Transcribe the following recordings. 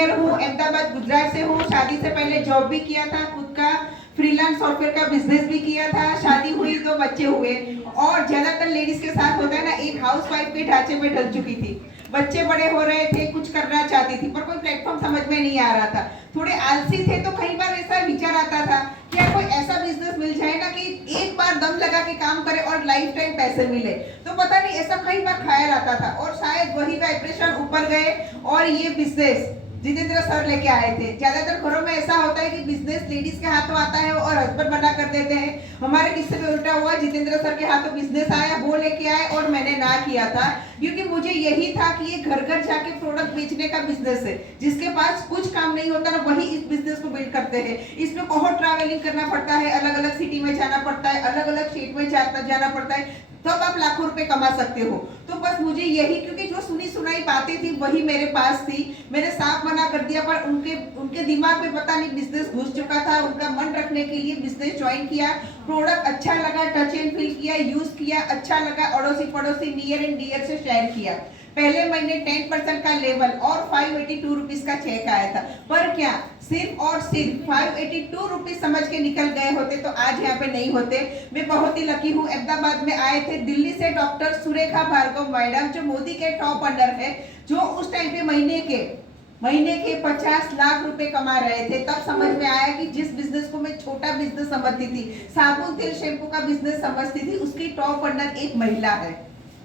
Engineer हूँ, अहमदाबाद गुजरात से हूँ। शादी से पहले जॉब भी किया था, खुद का फ्रीलांस सॉफ्टवेयर का बिजनेस भी किया था। शादी हुई तो बच्चे हुए, और ज्यादातर लेडीज के साथ होता है ना, एक हाउसवाइफ के ढांचे में ढल चुकी थी। बच्चे बड़े हो रहे थे, कुछ करना चाहती थी पर कोई प्लेटफॉर्म समझ में नहीं आ रहा था। थोड़े आलसी थे, तो कई बार ऐसा विचार आता था कि यार कोई ऐसा बिजनेस मिल जाए ना कि एक बार दम लगा के काम करे और लाइफ टाइम पैसे मिले। तो पता नहीं ऐसा कई बार ख्याल आता था, और शायद वही वाइब्रेशन ऊपर गए और ये बिजनेस जितेंद्र सर लेके आए थे। ज्यादातर घरों में ऐसा होता है कि बिजनेस लेडीज के हाथों आता है और हस्बैंड मना कर देते हैं। हमारे किस्से में उल्टा हुआ, जितेंद्र सर के हाथों बिजनेस आया, वो लेके आए और मैंने ना किया था, क्योंकि मुझे यही था कि ये घर घर जाके प्रोडक्ट बेचने का बिजनेस है। जिसके पास कुछ काम नहीं होता ना, वही इस बिजनेस को बिल्ड करते हैं। इसमें बहुत ट्रैवलिंग करना पड़ता है, अलग अलग सिटी में जाना पड़ता है, अलग अलग स्टेट में जाना पड़ता है, तब आप लाखों रुपए कमा सकते हो। तो बस मुझे यही, क्योंकि जो सुनी सुनाई बातें थी वही मेरे पास थी, मैंने साफ मना कर दिया। पर उनके दिमाग में पता नहीं बिजनेस घुस चुका था। उनका मन रखने के लिए बिजनेस ज्वाइन किया, प्रोडक्ट अच्छा लगा, टच एंड फील किया, यूज किया, अच्छा लगा, अड़ोसी पड़ोसी नियर एंड डियर से शेयर किया। पहले महीने 10% का लेवल और 582 रुपीज का चेक आया था। पर क्या सिर्फ और सिर्फ 582 रुपीज समझ के निकल गए होते तो आज यहाँ पे नहीं होते। मैं बहुत ही लकी हूँ। अहमदाबाद में आए थे दिल्ली से डॉक्टर सुरेखा भार्गव मैडम, जो मोदी के टॉप अंडर है, जो उस टाइम पे महीने के 50 लाख रुपए कमा रहे थे। तब समझ में आया कि जिस बिजनेस को मैं छोटा बिजनेस समझती थी, साबुन तेल शैम्पू का बिजनेस समझती थी, उसकी टॉप अंडर एक महिला है।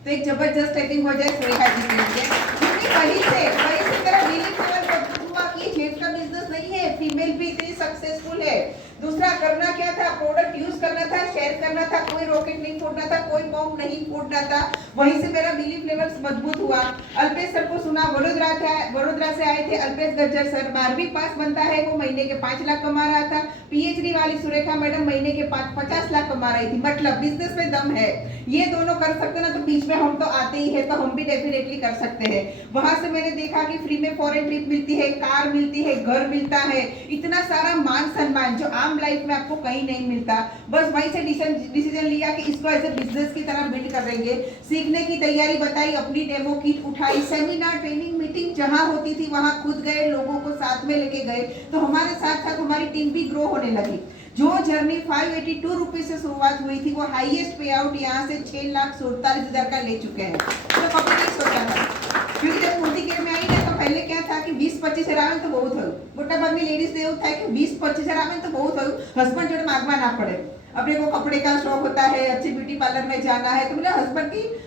तो एक जबरदस्त सेटिंग हो जाए सुरेखा जी के लिए, क्योंकि वही से मेरा बिलीफ लेवल मजबूत हुआ कि जेंट्स का बिजनेस नहीं है, फीमेल भी इतनी सक्सेसफुल है। दूसरा करना क्या था, प्रोडक्ट यूज करना था, शेयर करना था, कोई रॉकेट नहीं फोड़ना था, कोई बॉम्ब नहीं फोड़ना था। वहीं से मेरा बिलीफ लेवल मजबूत हुआ। अल्पेश सर को सुना, वडोदरा से आए थे अल्पेश गज्जर सर, 12वीं पास बनता है, वो महीने के 5 लाख कमा रहा था। पीएचडी वाली सुरेखा मैडम महीने के 50 लाख कमा रही थी। मतलब बिजनेस में दम है, ये दोनों कर सकते ना, तो बीच में हम तो आते ही है, तो हम भी डेफिनेटली कर सकते हैं। वहां से मैंने देखा कि फ्री में फॉरेन ट्रिप मिलती है, कार मिलती है, घर मिलता है, इतना सारा मान सम्मान जो आम लाइफ में आपको कहीं नहीं मिलता। बस वहीं से डिसीजन लिया कि इसको ऐसे बिजनेस की तरह बिल्ड करेंगे। सीखने की तैयारी बताई, अपनी डेमो किट उठाई, सेमिनार ट्रेनिंग मीटिंग जहां होती थी वहां खुद गए, लोगों को साथ में लेके गए, तो हमारे साथ साथ हमारी टीम भी ग्रो होने लगी। जो जर्नी 582 रुपीज से शुरुआत हुई थी, वो हाईएस्ट पे आउट यहाँ से 6,47,000 का ले चुके हैं। तो कभी नहीं सोचा था, क्योंकि जब मोदी केयर में आई ना, तो पहले क्या था कि 20-25 हज़ार तो बहुत हो, मोटा भाग में लेडीज ने होता है कि 20-25 हज़ार तो बहुत हो, हस्बैंड जोड़े मांगवा ना पड़े। अपने को कपड़े का शौक होता है, अच्छे ब्यूटी पार्लर में जाना है, तो मेरे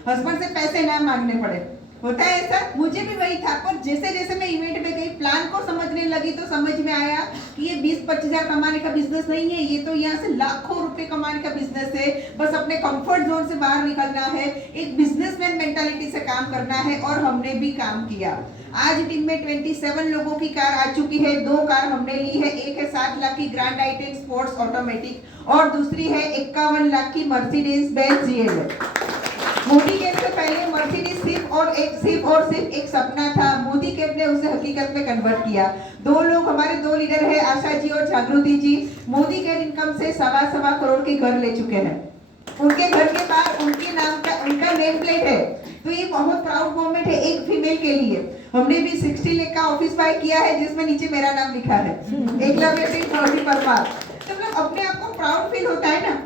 हस्बैंड से पैसे ना मांगने पड़े। होता है ऐसा, मुझे भी वही था। पर जैसे जैसे मैं इवेंट में गई, प्लान को समझने लगी, तो समझ में आया कि ये 20-25 हज़ार कमाने का बिजनेस नहीं है, ये तो यहाँ से लाखों रुपए कमाने का बिजनेस है। बस अपने कंफर्ट जोन से बाहर निकलना है, एक बिजनेसमैन मेंटालिटी से काम करना है, और हमने भी काम किया। आज टीम में 27 लोगों की कार आ चुकी है। 2 कार हमने ली है, एक है 7 लाख की ग्रैंड आई-10 स्पोर्ट्स ऑटोमेटिक, और दूसरी है 51 लाख की Mercedes Benz GL। Modi care से पहले मर्सिडीज सिर्फ और सिर्फ एक सपना था। मोदी केयर ने उसे हकीकत में कन्वर्ट किया। 2 लोग हमारे 2 लीडर है, आशा जी और जागृति जी, मोदी केयर इनकम से सवा करोड़ के घर ले चुके हैं। उनके घर के बाहर उनके नाम का उनका नेम प्लेट है। तो ये बहुत प्राउड मोमेंट है एक फीमेल के लिए। हमने भी 60 लाख का ऑफिस बाय किया है, जिसमें नीचे मेरा नाम लिखा है, एकलव्य सिंह चौधरी परमार। तो मतलब अपने आप को प्राउड फील होता है ना।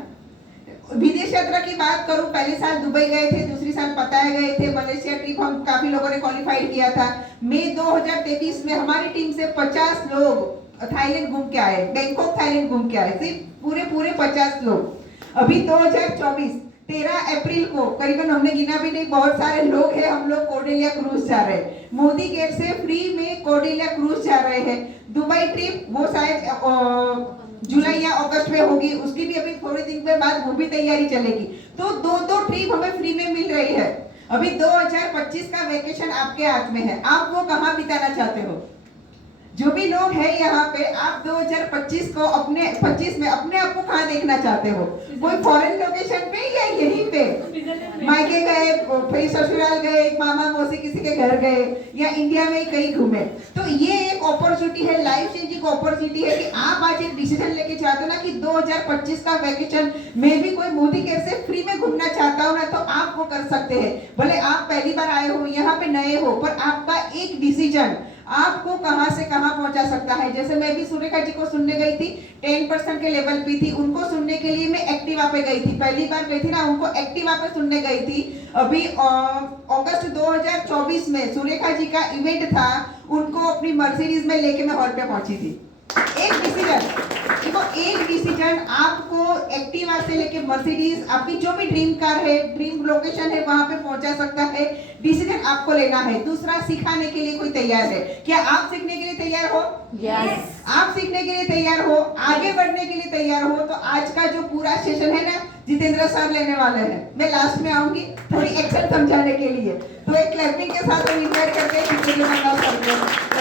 विदेश यात्रा की बात करूं, पहले साल दुबई गए थे, दूसरी साल पताया गए थे, मलेशिया ट्रिप हम काफी लोगों ने क्वालिफाइड किया था। मई 2023 में हमारी टीम से 50 लोग थाईलैंड घूम के आए, बैंकॉक थाईलैंड घूम के आए, सिर्फ पूरे 50 लोग। अभी 2024 13 अप्रैल को करीबन, हमने गिना भी नहीं, बहुत सारे लोग हैं, हम लोग कोर्डेलिया क्रूज जा रहे हैं। मोदी गेट से फ्री में कोर्डेलिया क्रूज जा रहे हैं। दुबई ट्रिप वो शायद जुलाई या अगस्त में होगी, उसकी भी अभी थोड़े दिन के बाद वो भी तैयारी चलेगी। तो 2 ट्रिप हमें फ्री में मिल रही है। अभी 2025 का वेकेशन आपके हाथ में है, आप वो कहाँ बिताना चाहते हो? जो भी लोग हैं यहाँ पे, आप 2025 को अपने आप को कहाँ देखना चाहते हो? कोई फॉरेन लोकेशन पे या यहीं पे मायके गए, फिर ससुराल गए, मामा मौसी किसी के घर गए, या इंडिया में ही कहीं घूमे? तो ये एक अपॉर्चुनिटी है, लाइफ चेंजिंग अपॉर्चुनिटी है कि आप आज एक डिसीजन लेके चाहते हो ना कि 2025 का वेकेशन में भी कोई मोदी केयर से फ्री में घूमना चाहता हो ना, तो आप वो कर सकते हैं। भले आप पहली बार आए हो, यहाँ पे नए हो, पर आपका एक डिसीजन आपको कहां से कहां पहुंचा सकता है। जैसे मैं भी सुरेखा जी को सुनने गई थी, 10% के लेवल पे थी, उनको सुनने के लिए मैं एक्टिवा पे गई थी, पहली बार गई थी ना, उनको एक्टिवा पे सुनने गई थी। अभी अगस्त 2024 में सुरेखा जी का इवेंट था, उनको अपनी मर्सिडीज में लेके मैं हॉल पे पहुंची थी। एक डिसीजन, देखो एक डिसीजन आपको एक्टिवा से लेके मर्सिडीज, आपकी जो भी ड्रीम कार है, ड्रीम लोकेशन है, वहां पे पहुंचा सकता है। डिसीजन आपको लेना है। दूसरा, सिखाने के लिए कोई तैयार है? क्या आप सीखने के लिए तैयार हो? यस। आप सीखने के लिए तैयार हो, आगे बढ़ने के लिए तैयार हो, तो आज का जो पूरा सेशन है ना, जितेंद्र सर लेने वाले हैं। मैं लास्ट में आऊंगी थोड़ी एक्शन समझाने के लिए, तो एक क्लैपिंग के साथ हम इन्वाइट करते हैं जितेंद्र सर को।